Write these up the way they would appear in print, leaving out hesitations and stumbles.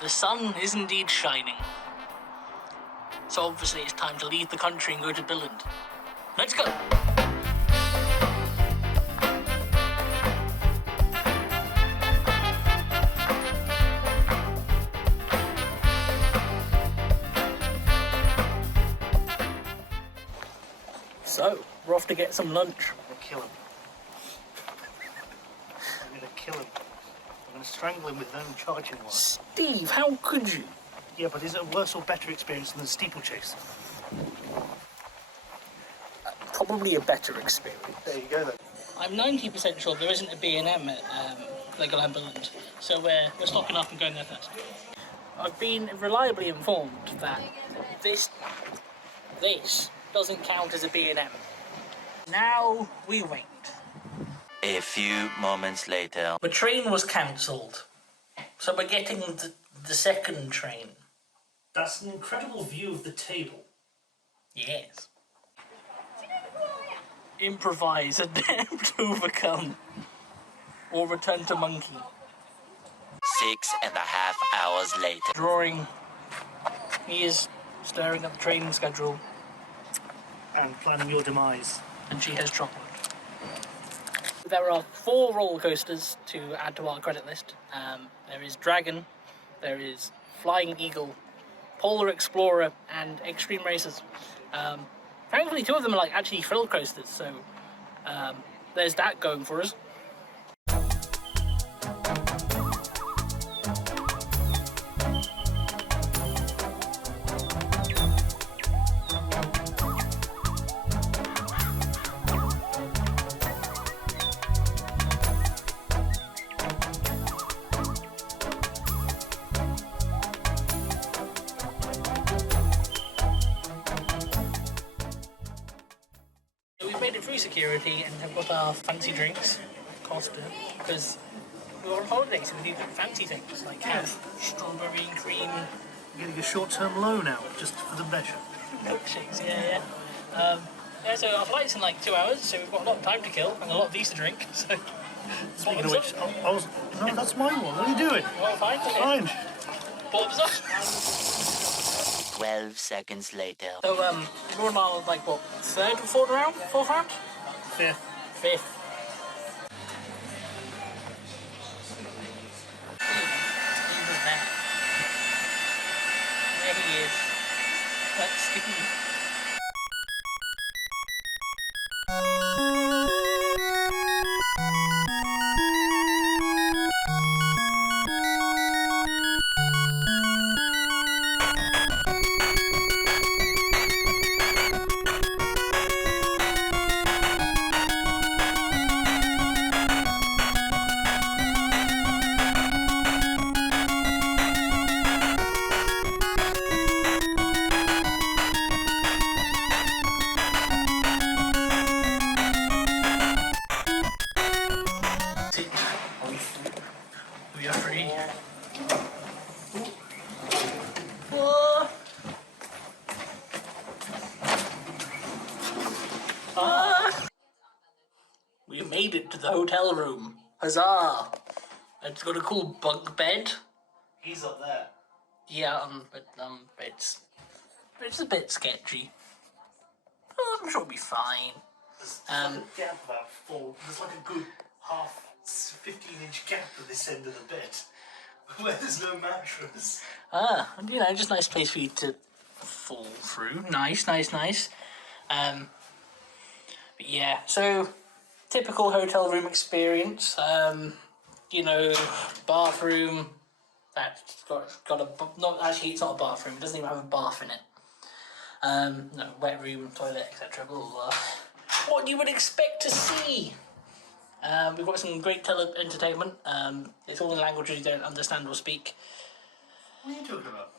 The sun is indeed shining. So obviously it's time to leave the country and go to Billund. Let's go! So, we're off to get some lunch. I'm gonna kill him. I'm gonna kill him. I'm gonna strangle him with no charging wire. Steve, how could you? Yeah, but is it a worse or better experience than the steeplechase? Probably a better experience. There you go then. I'm 90% sure there isn't a B&M at Legoland Billund, so we're stocking up and going there first. I've been reliably informed that this doesn't count as a B&M. Now we wait. A few moments later. The train was cancelled, so we're getting the second train. That's an incredible view of the table. Yes. Improvise, adapt, overcome, or return to monkey. 6.5 hours later. Drawing. He is staring at the train schedule. And planning your demise. And she has chocolate. There are 4 roller coasters to add to our credit list. There is Dragon, there is Flying Eagle, Polar Explorer, and X-Treme Races. Thankfully, 2 of them are like actually thrill coasters, so there's that going for us. Made it through security and have got our fancy drinks, Costa, because we're on holiday, so we need fancy things like have strawberry and cream. You're getting a short-term loan out just for the measure. Milkshakes, yeah. So our flight's in like 2 hours, so we've got a lot of time to kill and a lot of these to drink. So Speaking of which, no, that's my one. What are you doing? Well, fine. Fine. Bob's up. 12 seconds later. So we're on our like what, 3rd or 4th round? 4th round? 5th. 5th. Steve is there. There he is. That's Steve. We are free. We made it to the hotel room. Huzzah! It's got a cool bunk bed. He's up there. Yeah, but it's a bit sketchy. Oh, I'm sure it'll be fine. There's like a gap about 4. There's like a good half 15-inch gap at this end of the bed where there's no mattress. Just a nice place for you to fall through. Nice. But yeah, so typical hotel room experience. Bathroom. That's got a not actually. It's not a bathroom. It doesn't even have a bath in it. No, wet room, toilet, etc. Blah, blah, blah. What you would expect to see. We've got some great entertainment. It's all in languages you don't understand or speak. What are you talking about?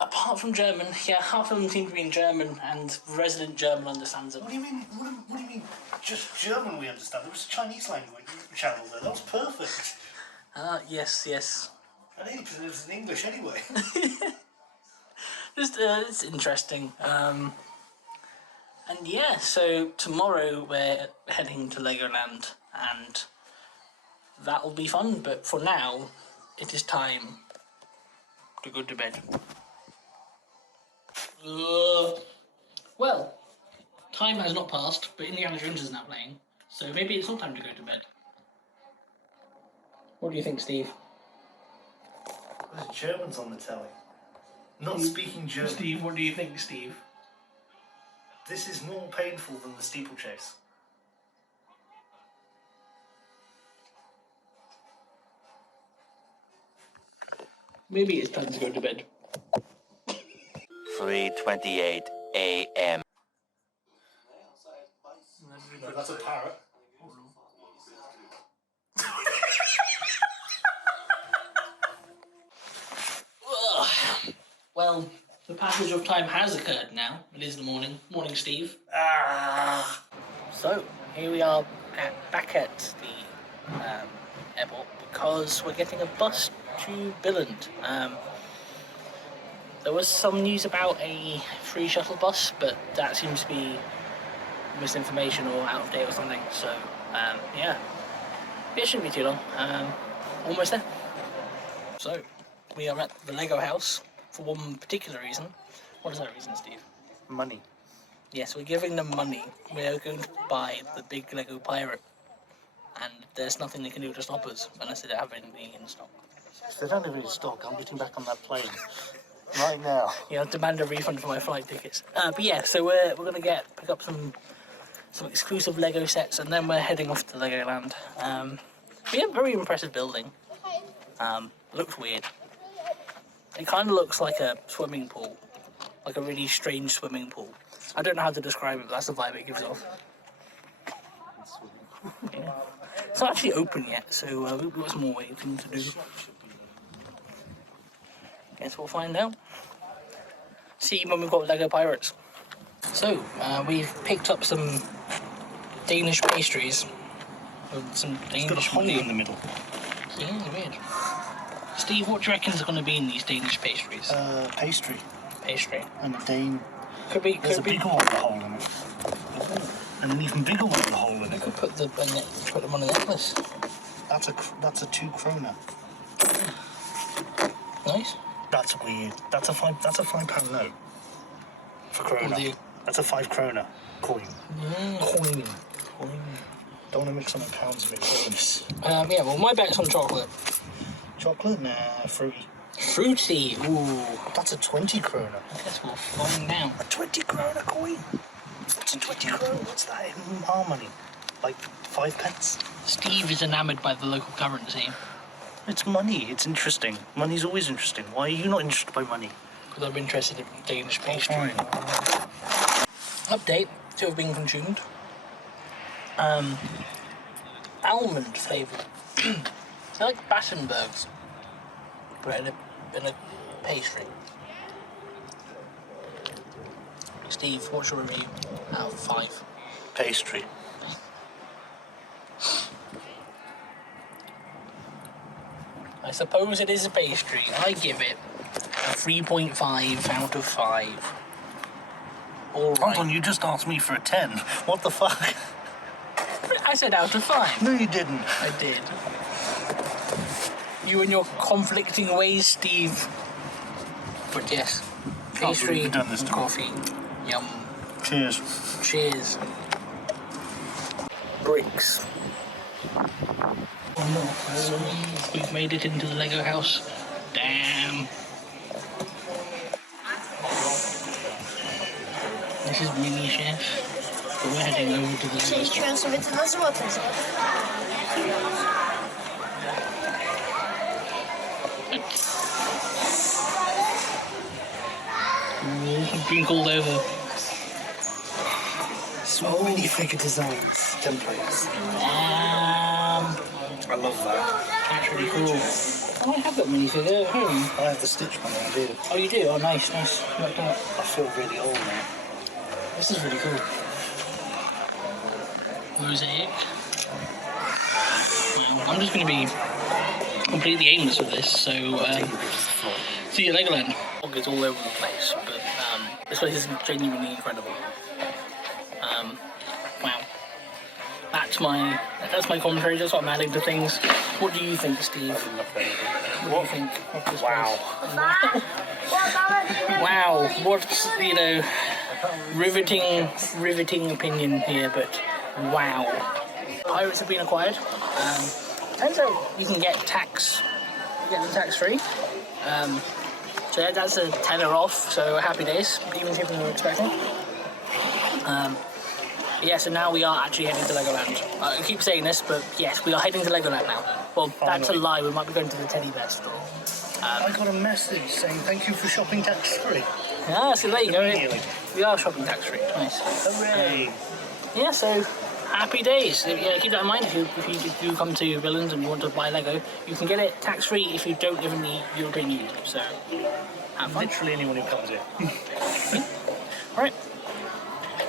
Apart from German, yeah, half of them seem to be in German, and resident German understands them. What do you mean? What do you mean? Just German we understand. There was a Chinese language channel there. That was perfect. Yes. I think because it was in English anyway. It's interesting. And yeah, so tomorrow we're heading to Legoland, and that'll be fun. But for now, it is time to go to bed. Well, time has not passed, but Indiana Jones is now playing, so maybe it's not time to go to bed. What do you think, Steve? There's Germans on the telly. Not speaking German. Steve, what do you think, Steve? This is more painful than the steeplechase. Maybe it's time to go to bed. 3:28 a.m. No, that's a parrot. Well, the passage of time has occurred now. It is the morning. Morning, Steve. So, here we are back at the airport because we're getting a bus to Billund. There was some news about a free shuttle bus, but that seems to be misinformation or out of date or something. So, yeah. It shouldn't be too long. Almost there. So, we are at the Lego house for one particular reason. What is that reason, Steve? Money. Yes, we're giving them money. We are going to buy the big Lego pirate. And there's nothing they can do to stop us unless they don't have anything in stock. If they don't have any stock, I'm getting back on that plane. Right now. Yeah, I'll demand a refund for my flight tickets. But yeah, so we're going to pick up some exclusive Lego sets, and then we're heading off to Legoland. We have a very impressive building. Looks weird. It kind of looks like a swimming pool, like a really strange swimming pool. I don't know how to describe it, but that's the vibe it gives off. Yeah. It's not actually open yet, so we've got some more waiting to do. Guess we'll find out. See when we've got Lego Pirates. So, we've picked up some Danish pastries. With some Danish honey in the middle. Yeah, weird. Steve, what do you reckon is going to be in these Danish pastries? Pastry. Pastry. And a Dane. There's a bigger one with a hole in it. And an even bigger one with a hole in You it. could put them on a necklace. That's a 2 kroner. Nice. That's weird. That's a £5 note. For krona. That's a 5 kroner coin. Coin. Don't want to mix them in pounds and kronas. Yeah, well, my bet's on chocolate. Chocolate? Nah, fruity. Fruity. Ooh. That's a 20 kroner. I guess we'll find out. A 20 kroner coin? What's a 20 kroner? What's that in our money? Like 5 pence? Steve is enamoured by the local currency. It's money. It's interesting. Money's always interesting. Why are you not interested by money? Because I'm interested in Danish pastry. Fine. Update to have been consumed. Almond flavoured. They're like Battenbergs, but in a pastry. Steve, what's your review out of 5? Pastry. I suppose it is a pastry. I give it a 3.5 out of 5. All right. Hold on, you just asked me for a 10. What the fuck? I said out of 5. No, you didn't. I did. You and your conflicting ways, Steve. But yes, pastry we've done this and to me. coffee. Yum. Cheers. Cheers. Bricks. Oh no. So we've made it into the Lego house. Damn. This is Mini Chef. But we're heading over to the Lego Czyli store. sobie to na złote. Being called over. So many figure designs, templates. I love that. That's really cool. Oh, I have that minifigure at home. I have the Stitch one, I do. Oh, you do? Oh, nice, nice. Like that. I feel really old now. This is really cool. Mosaic. Well, I'm just going to be completely aimless with this, so see you at Legoland. It's all over the place, but this place is genuinely incredible. Wow. That's my commentary, that's what I'm adding to things. What do you think, Steve? What do you think of this Wow. place? Wow, what's, you know, riveting opinion here, but wow. Pirates have been acquired. Turns out you can get them tax-free. So yeah, that's a tenner off, so happy days, even cheaper than we were expecting. Yeah, so now we are actually heading to Legoland. I keep saying this, but yes, we are heading to Legoland now. Well, that's a lie, we might be going to the teddy bear store. I got a message saying thank you for shopping tax-free. Ah, so there you go. Immediately. We are shopping tax-free, nice. Hooray! Yeah, so happy days. Yeah, keep that in mind if you do come to Billund and want to buy Lego, you can get it tax-free if you don't live in the European Union. So have fun. Literally anyone who comes here. Right.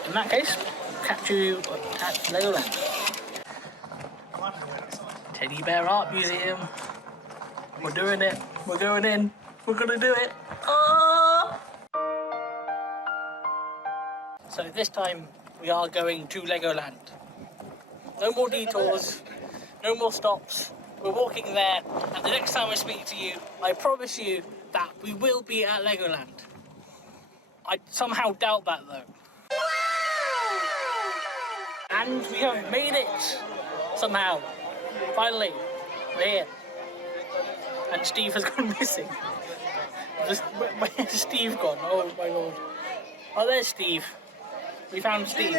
In that case, catch you at Legoland. Teddy Bear Art Museum. We're doing it. We're going in. We're gonna do it. Oh! So this time we are going to Legoland. No more detours, no more stops. We're walking there, and the next time I speak to you, I promise you that we will be at Legoland. I somehow doubt that though. And we have made it! Somehow. Finally. We're here. And Steve has gone missing. Where's Steve gone? Oh my lord. Oh, there's Steve. We found Steve.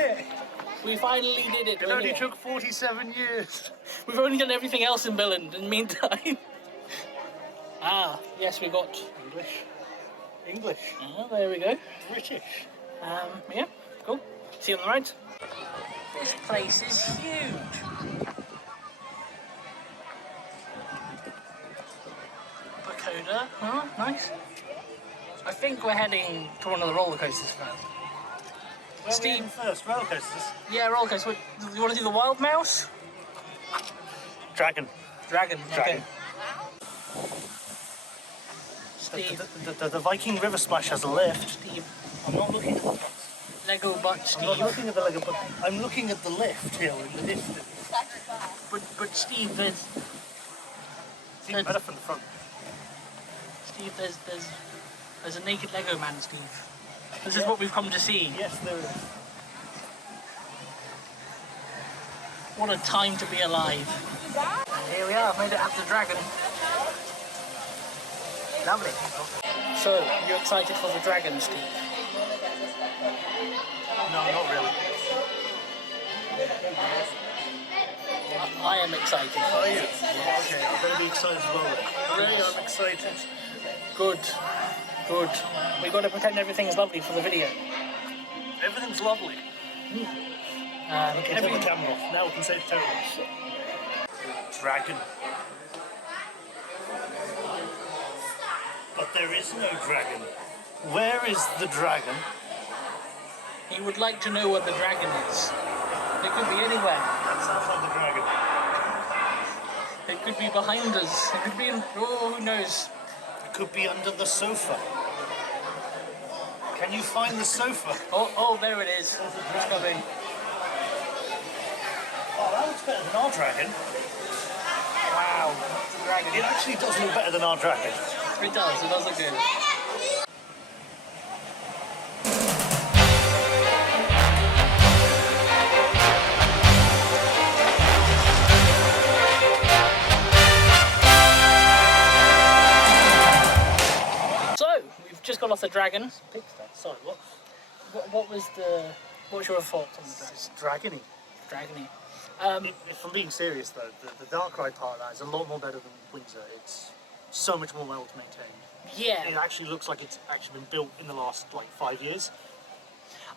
We finally did it. It only took 47 years. We've only done everything else in Billund in the meantime. Ah, yes, we got English. Oh, there we go. British. Yeah, cool. See you on the right. This place is huge. Pagoda. Oh, nice. I think we're heading to one of the roller coasters first. Steve first, roller coasters. Yeah, roller coaster. You want to do the Wild Mouse? Dragon. Dragon. Dragon. Okay. Steve. The Viking River Splash has a lift. Steve. I'm not looking at the butts. Lego butt Steve. I'm not looking at the Lego but I'm looking at the lift here in the distance. But Steve, there's Seems better from the front. Steve, there's a naked Lego man, Steve. This is what we've come to see. Yes, there is. What a time to be alive. And here we are, made it at the Dragon. Lovely. So, you excited for the Dragon, Steve? No, not really. I am excited. Oh, yeah. Okay, I'm going to be excited as well. Hooray, I'm excited. Good. Good. We've got to pretend everything's lovely for the video. Everything's lovely. Okay, Every camera off. Now we can say it's terrible. Dragon. But there is no dragon. Where is the dragon? He would like to know where the dragon is. It could be anywhere. That sounds like the dragon. It could be behind us. It could be in... Oh, who knows? It could be under the sofa. Can you find the sofa? Oh, there it is. It's coming. Oh, that looks better than our dragon. Wow, that's a dragon. It actually does look better than our dragon. It does look good. So, we've just got off the dragon. Sorry, what? What's your thoughts on the dragon? It's dragony. Dragony. If I'm being serious though, the dark ride part of that is a lot more better than Windsor. It's so much more well maintained. Yeah. It actually looks like it's actually been built in the last like 5 years.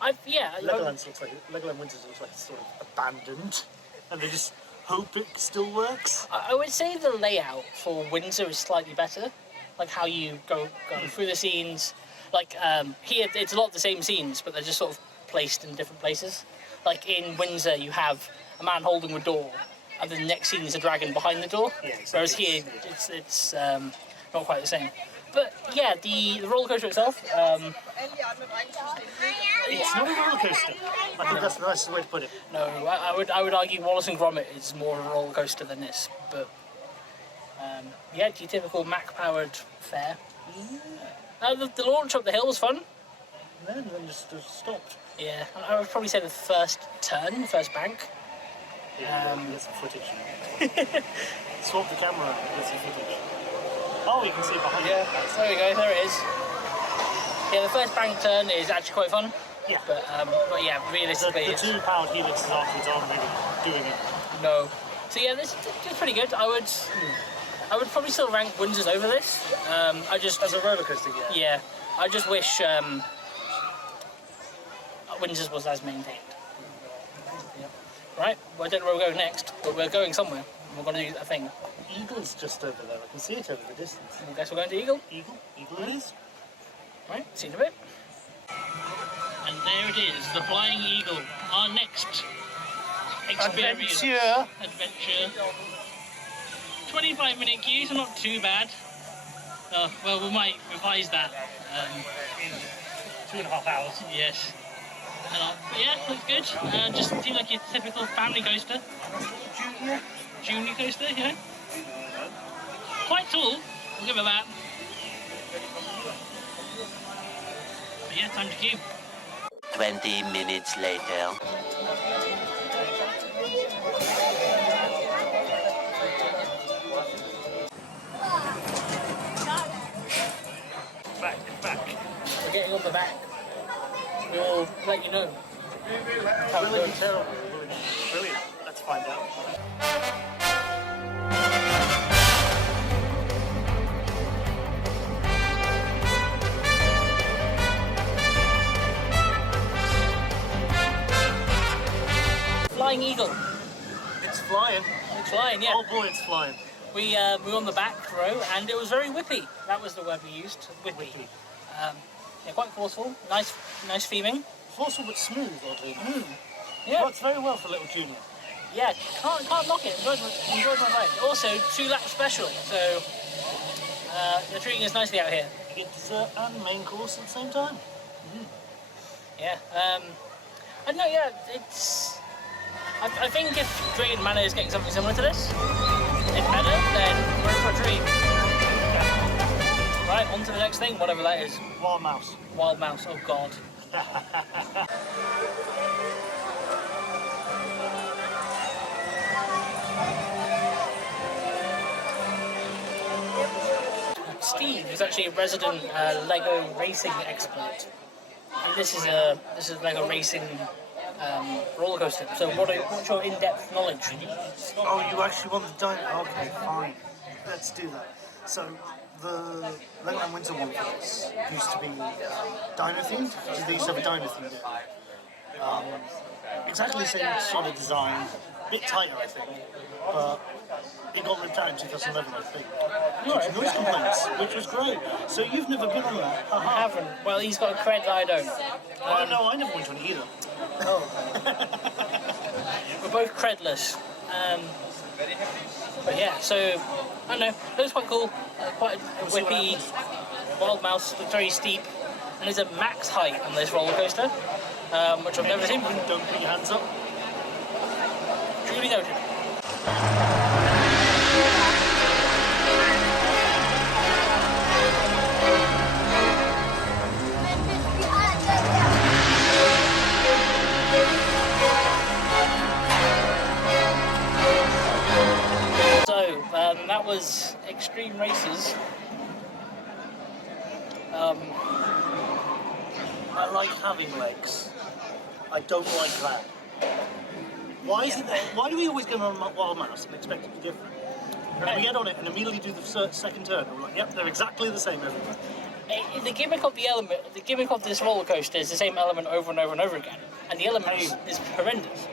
Legoland Windsor looks like it's sort of abandoned, and they just hope it still works. I would say the layout for Windsor is slightly better. Like how you go through the scenes. Like here, it's a lot of the same scenes, but they're just sort of placed in different places. Like in Windsor, you have a man holding a door, and then the next scene is a dragon behind the door. Yeah, exactly. Whereas here, it's not quite the same. But yeah, the roller coaster itself. It's not a roller coaster. I think that's the nicest way to put it. No, I would argue Wallace and Gromit is more of a roller coaster than this. But Yeah, your typical Mac-powered fair. The launch up the hill was fun. And then just stopped. Yeah, I would probably say the first turn, first bank. Yeah, get some footage. Swap the camera out and get some footage. Oh, you can see it behind Yeah, there we go, there it is. Yeah, the first bank turn is actually quite fun. Yeah. But yeah, realistically, The two powered helixes afterwards aren't really doing it. no. So yeah, this is pretty good. I would probably still rank Windsor's over this. I just As a roller coaster, yeah. yeah, I just wish Windsor's was as maintained. Yeah. Right, well, I don't know where we're going next, but we're going somewhere. We're going to do a thing. Eagle's just over there. I can see it over the distance. I guess we're going to Eagle. Eagle it is. Right, see you in a bit. And there it is, the Flying Eagle, our next experience. Adventure. 25-minute queue, so not too bad. Well, we might revise that. In 2.5 hours. Yes. But yeah, looks good. Just seems like your typical family coaster. Junior coaster, yeah. Quite tall, we'll give it that. But yeah, time to queue. 20 minutes later. Back. We're getting on the back. We'll let you know. Brilliant. Let's find out. Flying Eagle. It's flying. It's flying, yeah. Oh boy, it's flying. We were on the back row and it was very whippy. That was the word we used, whippy. Yeah, quite forceful. Nice theming. Forceful but smooth, oddly. Yeah. Works very well for little junior. Yeah, can't knock it. Enjoyed my ride. Also, 2-lap special, so they're treating us nicely out here. You get dessert and main course at the same time. Yeah. I don't know. Yeah, it's. I think if Dragon Manor is getting something similar to this, if better, then we're in for a treat. Yeah. Right, on to the next thing, whatever that is. Wild mouse. Wild mouse. Oh God. Steve is actually a resident Lego racing expert, and this is Lego racing roller coaster. So what's your in-depth knowledge? Oh, you actually want the dino? Okay, fine. Let's do that. So, the Legoland Winter one for this used to be dino themed, because they used to have a dino theme. Exactly the same sort of design, a bit tighter, I think, but it got ripped out in 2011, I think. Noise complaints, which was great. So you've never been on that? I haven't. Well, he's got a cred that I don't. Oh, no, I never went on it either. We're both credless. But yeah, so, I don't know, it was quite cool. Quite a whippy wild mouse, but very steep. And there's a max height on this roller coaster, which I've never seen before. Don't put your hands up. Duly noted. So, that was X-Treme Races. I like having legs. I don't like that. Why is it that? Why do we always get on Wild Mouse and expect it to be different? And we get on it and immediately do the second turn. And we're like, yep, they're exactly the same everywhere. The gimmick of the gimmick of this roller coaster is the same element over and over and over again, and the element is horrendous.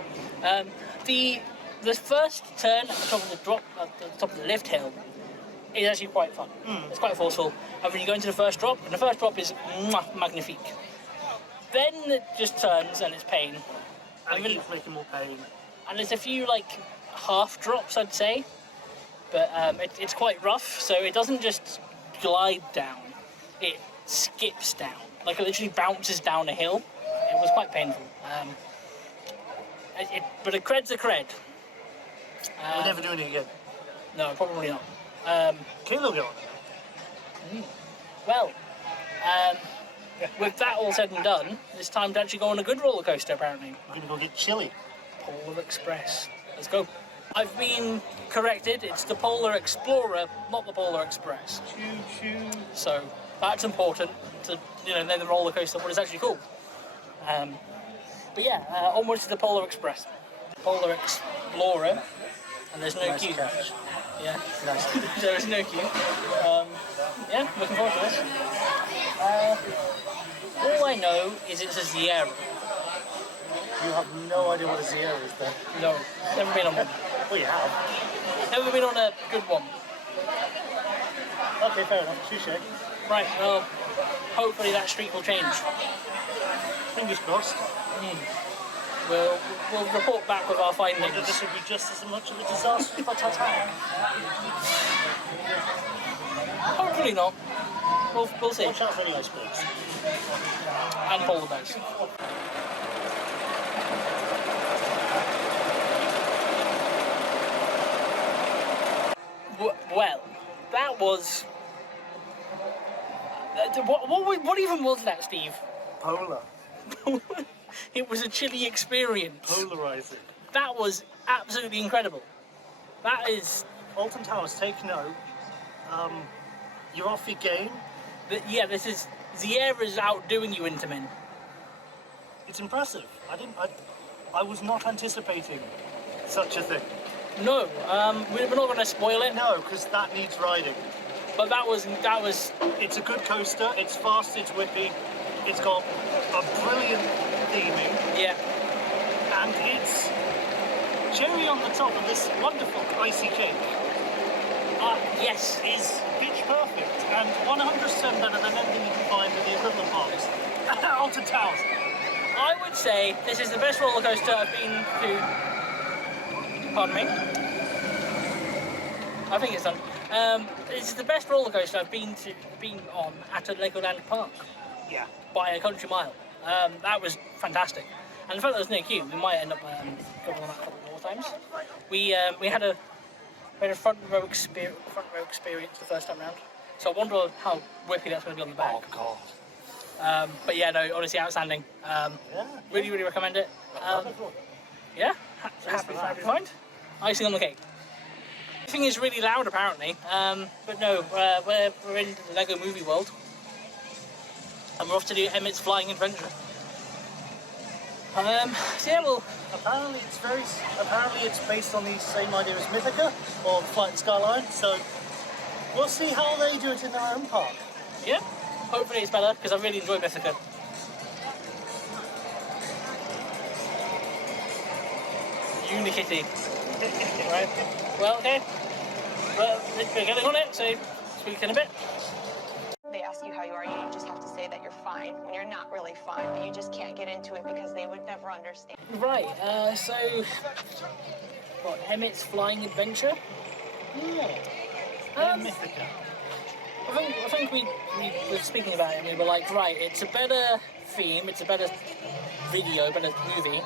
The first turn at the top of the drop, at the top of the lift hill, is actually quite fun. It's quite forceful. And when you go into the first drop, and the first drop is magnifique. Then it just turns and it's pain. And it keeps making more pain. And there's a few like half drops, I'd say, but it's quite rough. So it doesn't just glide down; it skips down. Like it literally bounces down a hill. It was quite painful. But a cred's a cred. We're never doing it again. No, probably not. Kilo go on it. Well, with that all said and done, it's time to actually go on a good roller coaster. Apparently, We're gonna go get chili. Polar Express. Let's go. I've been corrected. It's the Polar Explorer, not the Polar Express. Choo choo. So that's important to name the roller coaster what it's actually called. But yeah, onwards to the Polar Express, Polar Explorer, and there's no queue. Catch. Yeah, Nice. there is no queue. Yeah, looking forward to this. All I know is it's a Sierra. You have no idea what a Sierra is then. No, never been on one. Well, you have. Never been on a good one. Okay, fair enough. Touche. Right, well, hopefully that streak will change. Fingers crossed. We'll report back with our Whether findings. this will be just as much of a disaster for Titanic. Hopefully not. We'll see. Watch out for any icebergs. And polar bears. Well, that was... What even was that, Steve? Polar. It was a chilly experience. Polarizing. That was absolutely incredible. That is... Alton Towers, take note. You're off your game. Yeah, this is... Sierra's outdoing you, Intamin. It's impressive. I was not anticipating such a thing. No, we're not going to spoil it. No, because that needs riding. But that was... It's a good coaster. It's fast. It's whippy. It's got a brilliant theming, Yeah. and it's cherry on the top of this wonderful icy cake. Yes. Is pitch perfect and 100% better than anything you can find in the equivalent parks. Alton Towers. I would say this is the best roller coaster I've been to. Pardon me. I think it's done. This is the best roller coaster I've been on at a Legoland park Yeah. by a country mile. That was fantastic, and the fact that there was no queue, we might end up going on that a couple more times. We had a front row experience the first time round, so I wonder how whippy that's going to be on the back. Oh God. But yeah, no, honestly, outstanding. Yeah. Really really recommend it. Yeah, happy to find. Icing on the cake. Everything is really loud apparently, but no, we're in the Lego movie world, and we're off to do Emmett's Flying Adventure. So yeah, well, Apparently it's based on the same idea as Mythica or Flight and Skyline. So we'll see how they do it in their own park. yeah, hopefully it's better because I really enjoy Mythica. Unikitty. Right. Well, okay. Well, we're getting on it, so speak in a bit. They ask you how you are, you just have to say that you're fine when you're not really fine, but you just can't get into it because they would never understand. Right, so what, Emmett's Flying Adventure? Yeah. Mythica. I think we were speaking about it and we were like, right, it's a better theme, it's a better video, better movie.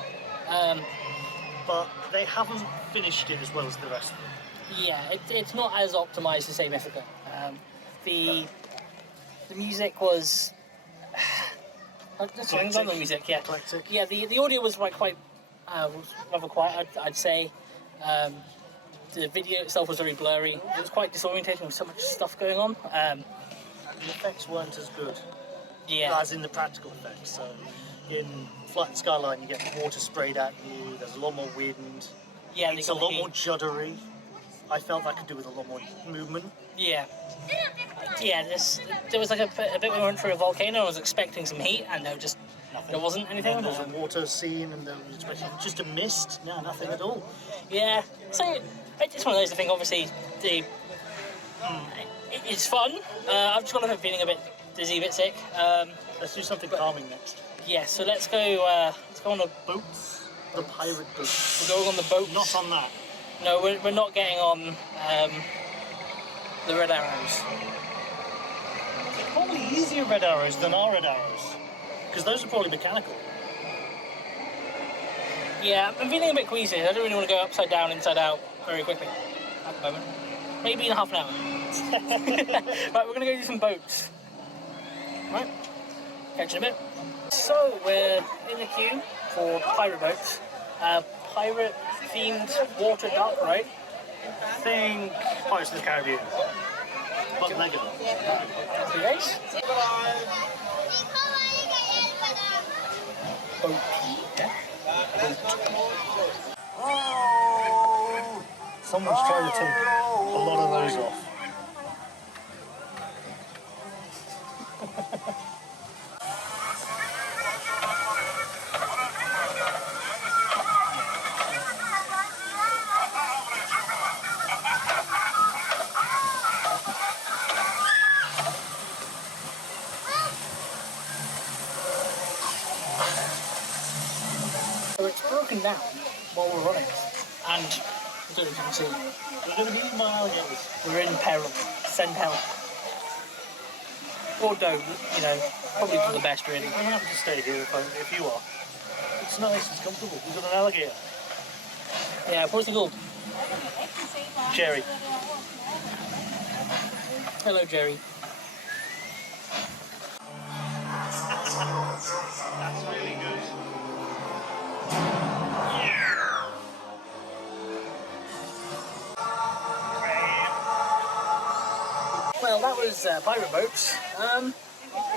But they haven't finished it as well as the rest of them. Yeah, it's not as optimised as say Mythica. The music was... Sorry, not the music, yeah. Eclectic. Yeah, the audio was quite was rather quiet, I'd say. The video itself was very blurry. It was quite disorientating with so much stuff going on. The effects weren't as good Yeah. as in the practical effects. So in Flight and Skyline, you get water sprayed at you. There's a lot more wind. Yeah, It's a lot more juddery. I felt that could do with a lot more movement. Yeah. Yeah, there was like a bit we went through a volcano. I was expecting some heat, and there wasn't anything. And there's a water scene, and there was just a mist. No, nothing at all. Yeah, so it's one of those. I think obviously it's fun. I've just got a feeling a bit dizzy, a bit sick. Let's do something calming next. Yeah, so let's go on a Boats. The pirate boats. We're going on the boat. Not on that. No, we're not getting on the Red Arrows. Probably easier red arrows than our red arrows. Because those are probably mechanical. Yeah, I'm feeling a bit queasy. I don't really want to go upside down, inside out very quickly at the moment. maybe in half an hour. Right, we're gonna go do some boats. Right, catch you in a bit. So we're in the queue for pirate boats. Pirate themed water dark ride. Think Pirates of the Caribbean. But Legoland. Happy days. Boat. Yeah. Someone's trying to take a lot of those off. So it's broken down while we're running, and I don't know if you can see, We're going to be eaten by alligators. we're in peril. Send help. Or don't, you know, probably for the best really. I'm happy to stay here if you are. It's nice, it's comfortable. We've got an alligator. Yeah, what's he called? Jerry. Hello, Jerry. That's really good. Well, that was pirate boats.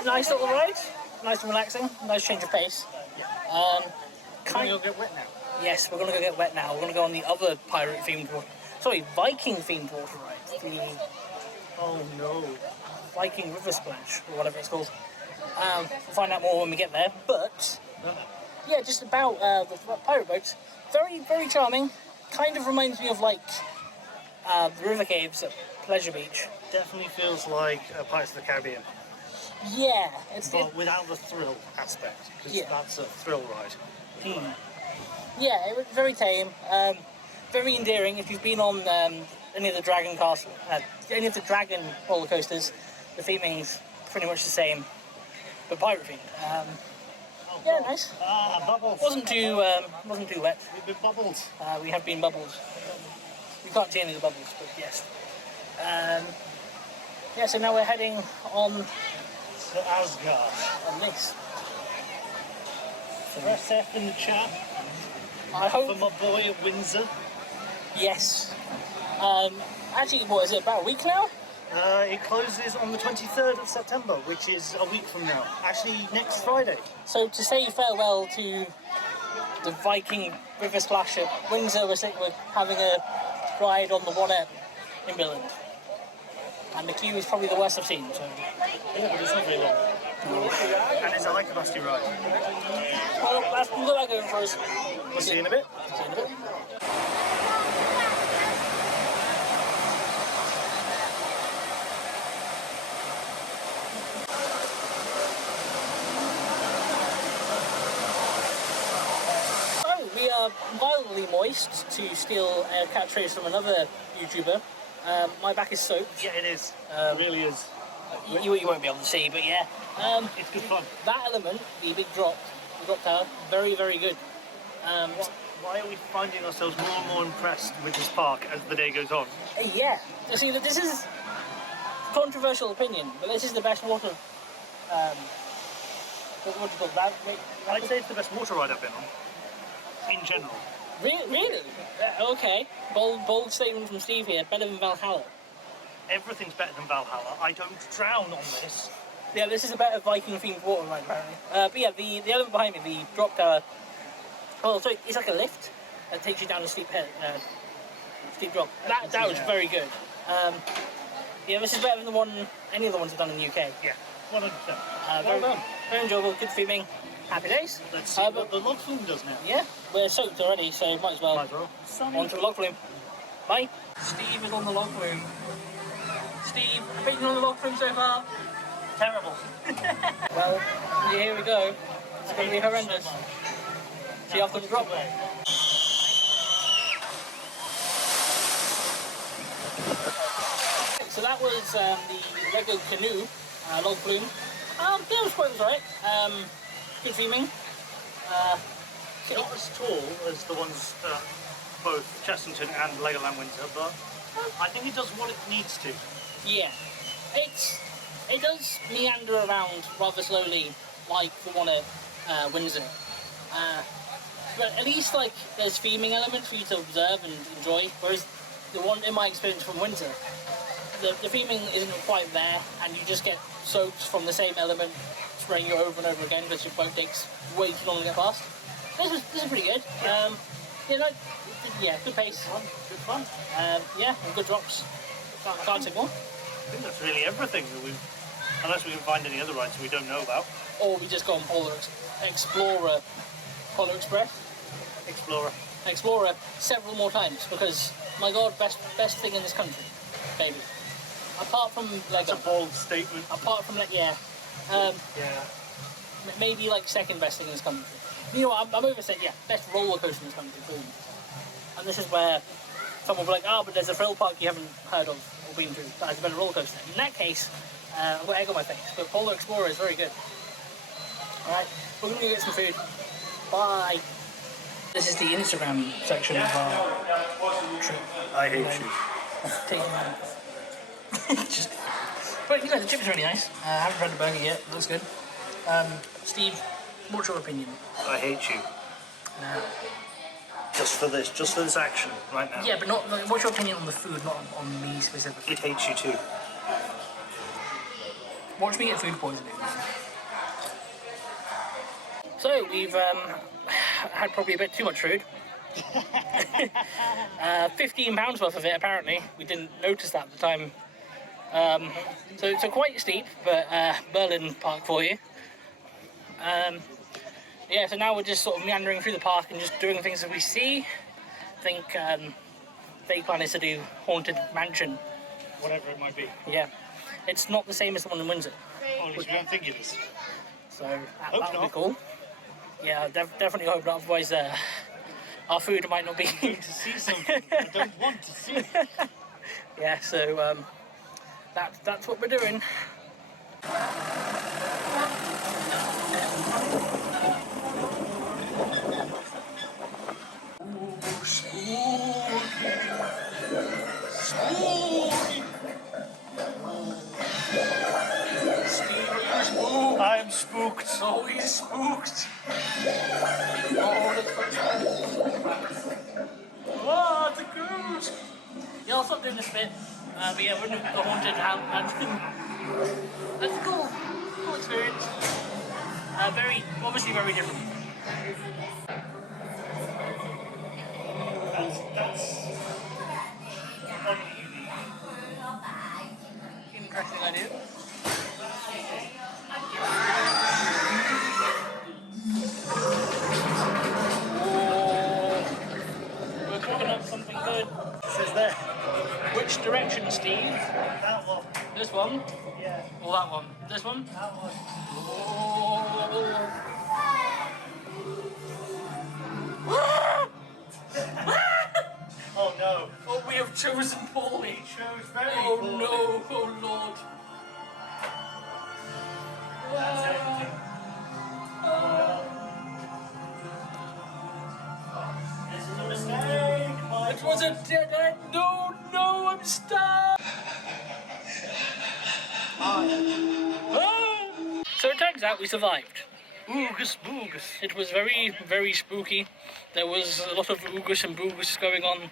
Nice little ride, nice and relaxing, nice change of pace. Can we go get wet now? Yes, we're gonna go get wet now. We're gonna go on the other pirate-themed, Viking-themed water ride, the Oh no. Viking River Splash or whatever it's called. We'll find out more when we get there. But yeah, just about the pirate boats. Very, very charming. Kind of reminds me of like the river caves at Pleasure Beach. Definitely feels like Pirates of the Caribbean. Yeah, But without the thrill aspect. Because Yeah. that's a thrill ride. yeah, it was very tame, very endearing. If you've been on any of the Dragon Castle, any of the Dragon roller coasters, the theming's pretty much the same, but pirate themed. Yeah, nice. Bubbles. Wasn't too wet. We've been bubbled. We have been bubbled. We can't see any of the bubbles, but yes. Yeah, so now we're heading on To Asgard. this. Press F in the chat I for hope. my boy at Windsor. Yes. Actually, what is it? About a week now? It closes on the 23rd of September, which is a week from now. Actually, next Friday. So to say farewell to the Viking River Splash at Windsor, we're having a ride on the 1M in Billund. And the queue is probably the worst I've seen. So. Yeah, but it's not very long. And it's a high capacity ride. Well, that's what I'm going for us. We'll see you in a bit. See you in a bit. Oh, we are mildly moist, to steal a catchphrase from another YouTuber. My back is soaked. Yeah, it is. It really is. You won't be able to see, but yeah. It's good fun. That element, the big drop, the drop tower, very, very good. Why are we finding ourselves more and more impressed with this park as the day goes on? Yeah. See, this is controversial opinion, but this is the best water. What do you call that? I'd say it's the best water ride I've been on. In general. Really? Okay. Bold statement from Steve here. Better than Valhalla. Everything's better than Valhalla. I don't drown on this. Yeah, this is a better Viking-themed water ride, apparently. But yeah, the element behind me, the drop tower. Oh, sorry, it's like a lift that takes you down a steep steep drop. That was very good. Yeah, this is better than any of the ones I've done in the UK. Yeah, 100%. Very, very enjoyable, good theming. Happy days. Let's see what the log flume does now. Yeah, we're soaked already, so might as well. Might as well. On to the log flume. Bye. Steve is on the log flume. Steve, opinion on the log flume so far? Terrible. Well, yeah, here we go. It's going to be horrendous. See after the drop. So that was the Lego canoe log flume. Yeah, it was quite alright. Good theming. Not as tall as the ones at both Chessington and Legoland Windsor, but I think it does what it needs to. Yeah, it does meander around rather slowly, like the one at Windsor. But at least like there's theming elements for you to observe and enjoy. Whereas the one in my experience from Windsor, the theming isn't quite there, and you just get soaps from the same element spraying you over and over again because your boat takes way too long to get past. This is pretty good. Good pace. Good fun. And good drops. Can't say more. I think that's really everything that we've, unless we can find any other rides we don't know about. Or we just go on X-Plorer, Polar Express. X-Plorer several more times because, my God, best thing in this country, baby. Apart from Lego. That's a bold statement. Apart from maybe like second best thing in this country. You know what, I'm oversaying, best roller coaster in this country, boom. And this is where someone will be like, but there's a thrill park you haven't heard of or been through that has a better roller coaster. In that case, I've got egg on my face, but Polar Explorer is very good. Alright, we're going to go get some food. Bye. This is the Instagram section of our trip. I hate you. But the chips are really nice. I haven't tried the burger yet. Looks good. Steve, what's your opinion? I hate you. Just for this action right now. Yeah, but not. What's your opinion on the food, not on me specifically? It hates you too. Watch me get food poisoning. So we've had probably a bit too much food. £15 worth of it apparently. We didn't notice that at the time. So quite steep, but Berlin park for you. So now we're just sort of meandering through the park and just doing things that we see. I think they plan is to do Haunted Mansion, Whatever it might be. Yeah, it's not the same as the one in Windsor. Or at least we don't think it is. So that would be cool. Yeah, definitely hope not. Otherwise, our food might not be. I need to see something I don't want to see. Yeah, so that's what we're doing. I am spooked. Oh, he's spooked. Oh, it's a goose. Yeah, I'll stop doing this bit. But yeah, we're in the haunted house. That's cool. Cool experience. Obviously very different. That's Interesting idea. We're cooking up something good. says there. Which direction, Steve? That one. This one? Yeah. Or that one? This one? That one. Oh no. Oh, we have chosen poorly. He chose very Oh poorly. no, oh Lord. That's everything. This is a mistake. It was a dead end. No, I'm stuck. So it turns out we survived. Oogus boogus. It was very, very spooky. There was a lot of oogus and boogus going on.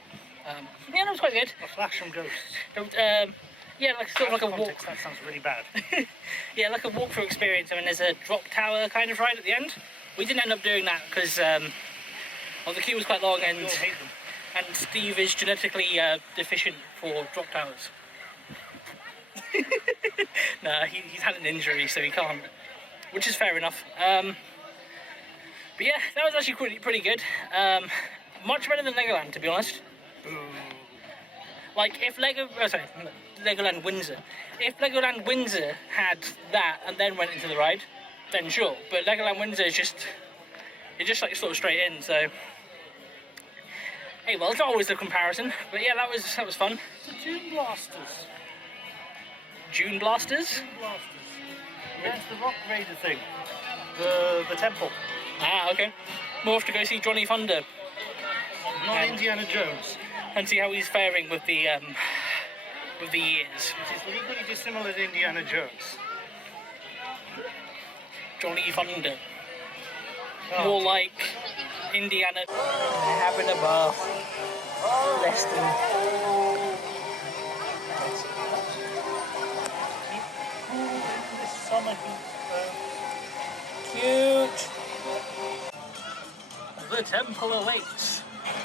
That was quite good. A flash from ghosts. Sort of like a walk. Context, that sounds really bad. Yeah, like a walkthrough experience. I mean, there's a drop tower kind of ride at the end. We didn't end up doing that because the queue was quite long and We all hate them. and Steve is genetically deficient for drop towers. No, he's had an injury, so he can't, which is fair enough. But yeah, that was actually pretty good. Much better than Legoland, to be honest. Like if Legoland Windsor. If Legoland Windsor had that and then went into the ride, then sure. But Legoland Windsor is just like sort of straight in. So hey, well, it's not always a comparison, but yeah, that was fun. The June Blasters. June Blasters. June Blasters. That's the Rock Raider thing. The temple. Ah, okay. We'll have to go see Johnny Thunder. Not Indiana Jones. and see how he's faring with the ears. Which is legally dissimilar to Indiana Jones. Johnny Thunder. More like Indiana having a bath. Less than. This summer heat. Cute. The temple awaits.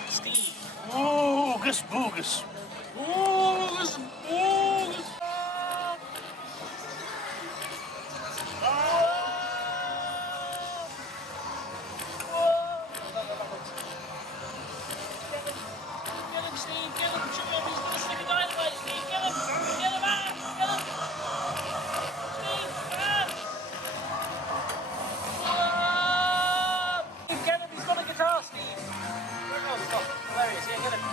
Steve. Oogus boogus. Oogus, oogus. Get him, Steve, get him, shoot him, he's gonna stick a dynamite, Steve, get him out, get him! Steve, Steve, get him, he's got a guitar, Steve! Oh, stop, there he is, yeah, get him.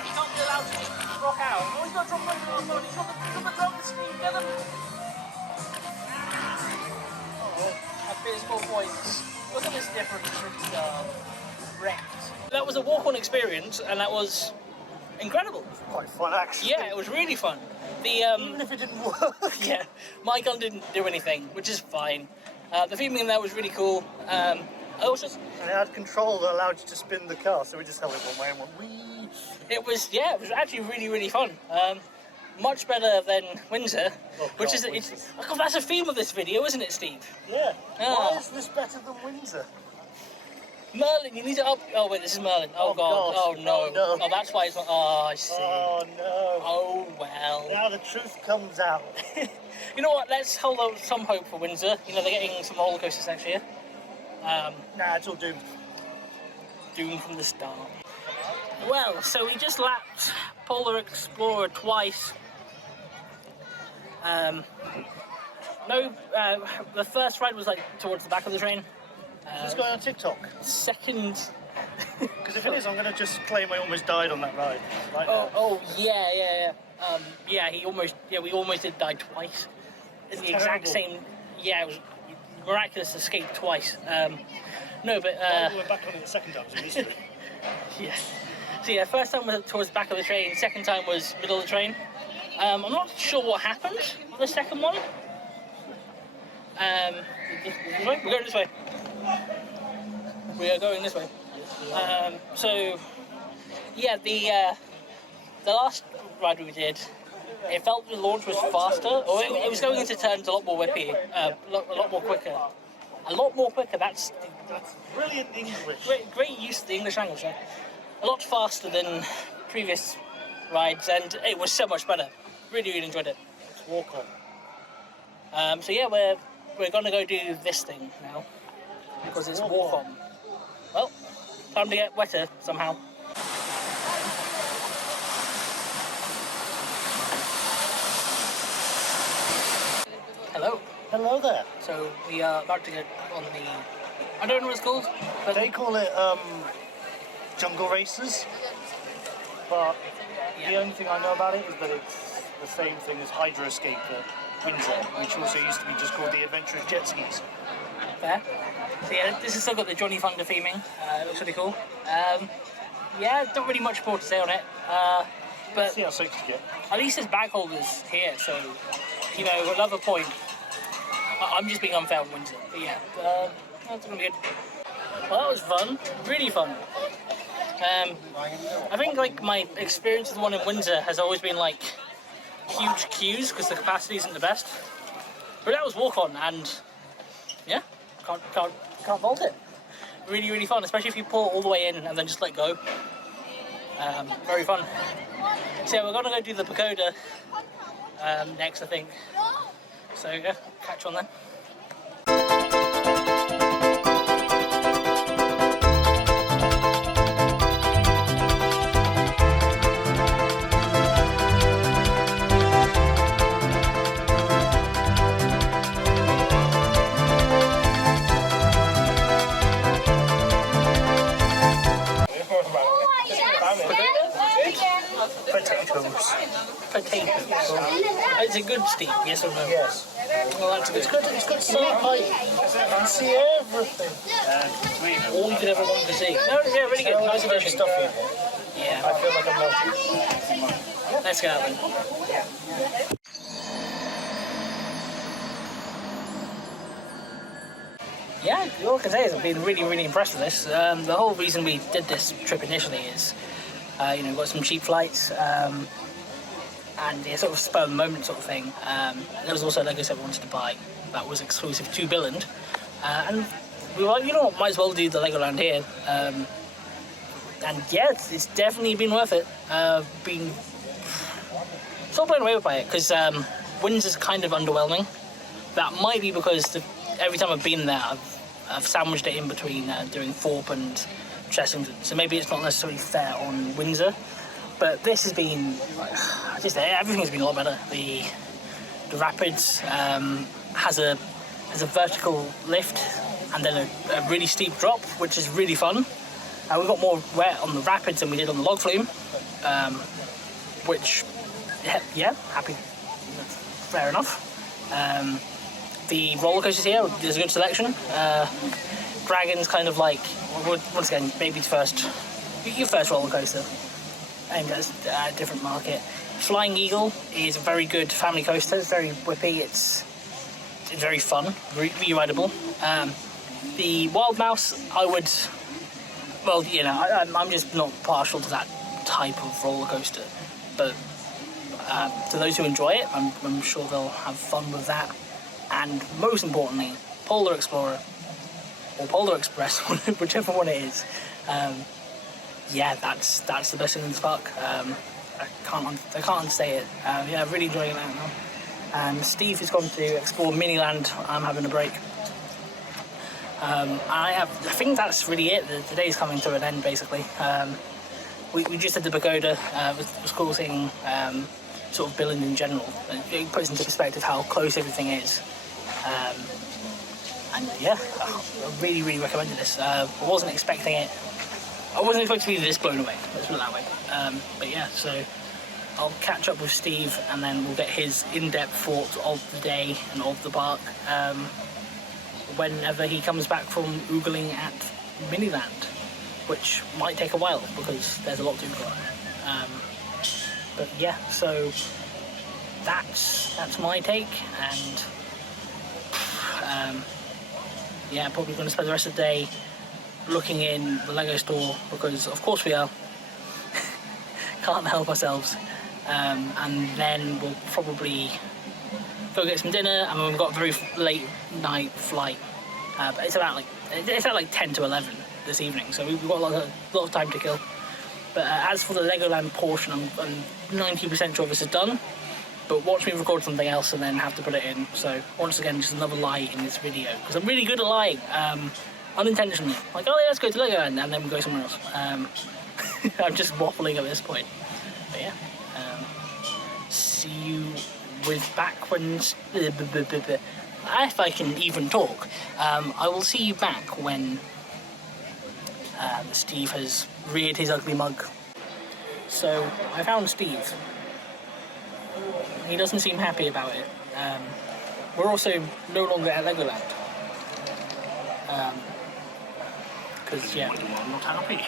He can't be allowed to just rock out. Oh, he's got a drum breaker on, he's got the drums, Steve, get him! Oh, abysmal voice. Look at this difference from wrecked. That was a walk-on experience, and that was incredible. Quite fun, actually. Yeah, it was really fun. Even if it didn't work. Yeah, my gun didn't do anything, which is fine. The theming in there was really cool. I also... And it had control that allowed you to spin the car, so we just held it one way and went wee. It was actually really, really fun. Much better than Windsor, which is... God, that's a theme of this video, isn't it, Steve? Yeah. Ah. Why is this better than Windsor? Merlin, you need to up... Oh, wait, this is Merlin. Oh, God. Oh, no. Oh, no. Oh, that's why it's not... Oh, I see. Oh, no. Oh, well. Now the truth comes out. You know what? Let's hold out some hope for Windsor. You know, they're getting some roller coasters next year. Nah, it's all doomed. Doomed from the start. Well, so we just lapped Polar Explorer twice. The first ride was like towards the back of the train. Is this going on TikTok? Second. Because if it is, I'm going to just claim I almost died on that ride. Right Oh, now. oh yeah. We almost did die twice. In the exact terrible. same. Yeah, it was miraculous escape twice. No, but We went back on it the second time, so mystery. yeah. So yeah, first time was towards the back of the train. Second time was middle of the train. I'm not sure what happened with the second one. We're going this way. We are going this way. So yeah, the last ride we did, it felt the launch was faster, or it was going into turns a lot more whippy, a lot more quicker. A lot more quicker. That's Brilliant English. great use of the English language. A lot faster than previous rides, and it was so much better. Really, really enjoyed it. Let's walk on. So yeah, we're gonna go do this thing now because it's walk on. Well, time to get wetter somehow. Hello. Hello there. So we are about to get on the... I don't know what it's called, but They call it jungle races, but Yeah. the only thing I know about it is that it's the same thing as Hydro Escape at Windsor, which also used to be just called the Adventurous Jet Skis. fair. So yeah, this has still got the Johnny Thunder theming. It looks really cool. Yeah, not really much more to say on it. But See how soaked you get. at least there's bag holders here, so, you know, another point. I'm just being unfair on Windsor, but yeah, that's gonna be good. Well, that was fun, really fun. I think like my experience with the one in Windsor has always been like huge queues because the capacity isn't the best. But that was walk on, and yeah, can't fault it. Really, really fun, especially if you pull all the way in and then just let go. Very fun. So yeah, we're gonna go do the pagoda next, I think. So yeah, catch on then. Potatoes. Potatoes. It's a good steam, yes or no? Yes. Well, that's good. It's got so high. You can see everything. All you could ever want to see. No, yeah, really good. Nice Very addition. stuffy in here. Yeah. I feel like I'm not. Let's go then. Yeah, all I can say is I've been really impressed with this. The whole reason we did this trip initially is, got some cheap flights, and yeah, sort of spur of the moment sort of thing. There was also a Lego set we wanted to buy that was exclusive to Billund, and we were like, you know what, might as well do the Legoland here. And yeah, it's definitely been worth it. Been sort of blown away by it because Windsor's kind of underwhelming. That might be because every time I've been there, I've sandwiched it in between doing Thorpe and Chessington, so maybe it's not necessarily fair on Windsor. But this has been just everything's been a lot better. The rapids has a vertical lift and then a really steep drop, which is really fun. We got more wet on the rapids than we did on the log flume, which yeah, happy, fair enough. The roller coasters here, there's a good selection. Dragon's kind of like, once again, maybe your first roller coaster, aimed at a different market. Flying Eagle is a very good family coaster. It's very whippy. It's very fun, re-rideable. The Wild Mouse, I'm just not partial to that type of roller coaster, but to those who enjoy it, I'm sure they'll have fun with that. And most importantly, Polar Explorer or Polar Express, whichever one it is. Yeah, that's the best thing in this park. I can't understate it. Yeah, I'm really enjoying that now. Steve has gone to explore Miniland. I'm having a break. I think that's really it. The day's coming to an end, basically. We just did the pagoda. It was cool seeing sort of Billund in general. It puts into perspective how close everything is. And yeah, I really recommended this. I wasn't expecting it. I wasn't expecting to be this blown away, let's put it that way. But yeah, so I'll catch up with Steve and then we'll get his in-depth thoughts of the day and of the park whenever he comes back from oogling at Miniland, which might take a while because there's a lot to go. But yeah, so that's my take, and yeah, probably going to spend the rest of the day looking in the Lego store because of course we are. Can't help ourselves. And then we'll probably go get some dinner, and we've got a very late night flight. But it's at like 10 to 11 this evening, so we've got a lot of time to kill. But as for the Legoland portion, I'm 90% sure this is done. But watch me record something else and then have to put it in. So once again, just another lie in this video because I'm really good at lying, unintentionally. Like, oh yeah, let's go to Legoland, and then we go somewhere else. I'm just waffling at this point. But yeah, see you back when if I can even talk. I will see you back when Steve has reared his ugly mug. So I found Steve. He doesn't seem happy about it. We're also no longer at Legoland. Because yeah, I'm not happy.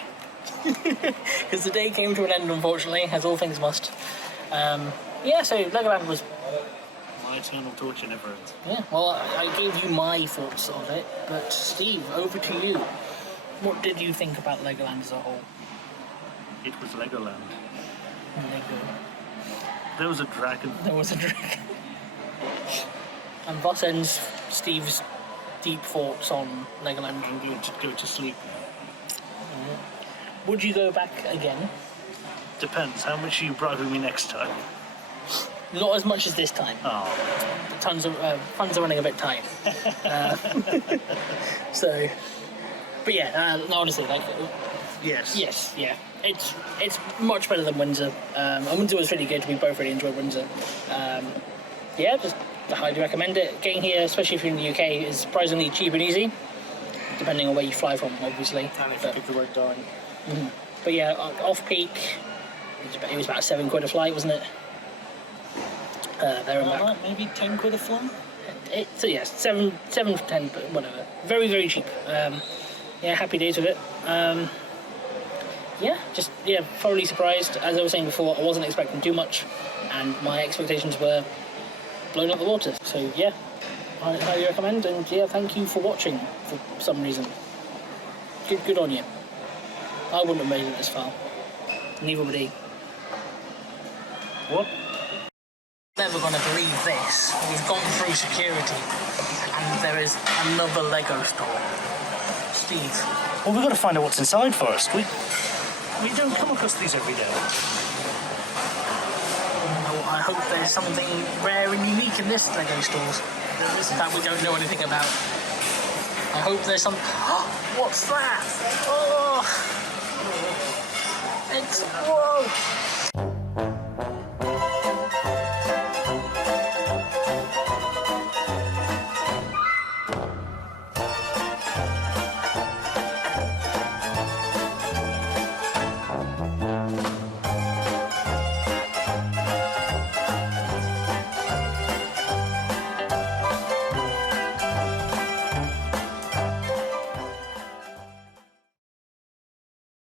because the day came to an end, unfortunately, as all things must. Yeah, so Legoland was... My eternal torture never ends. Yeah, well, I gave you my thoughts of it, but Steve, over to you. What did you think about Legoland as a whole? It was Legoland. Lego. There was a dragon. There was a dragon. And thus ends Steve's deep thoughts on Legoland. I'm going to go to sleep now. Would you go back again? Depends. How much are you bribing me next time? Not as much as this time. Oh. Funds are running a bit tight. So, but yeah, no, honestly, like, Yes. yeah, it's much better than Windsor. And Windsor was really good. We both really enjoyed Windsor. Yeah, just highly recommend it. Getting here, especially if you're in the UK, is surprisingly cheap and easy, depending on where you fly from, obviously. And if you pick the right time. Mm-hmm. But yeah, off peak, it was about £7 a flight, wasn't it? There and back. Maybe 10 quid a flight? So yes, 7 to 10, but whatever. Very cheap. Yeah, happy days with it. yeah, thoroughly surprised. As I was saying before, I wasn't expecting too much, and my expectations were blown out the water. So yeah, I highly recommend, and yeah, thank you for watching for some reason. Good on you. I wouldn't have made it this far. Neither would he. What? Never gonna believe this. We've gone through security, and there is another Lego store. Steve. Well, we've got to find out what's inside first. We don't come across these every day. Oh, I hope there's something rare and unique in this Lego stores that we don't know anything about. I hope there's some... What's that? Oh! It's... Whoa!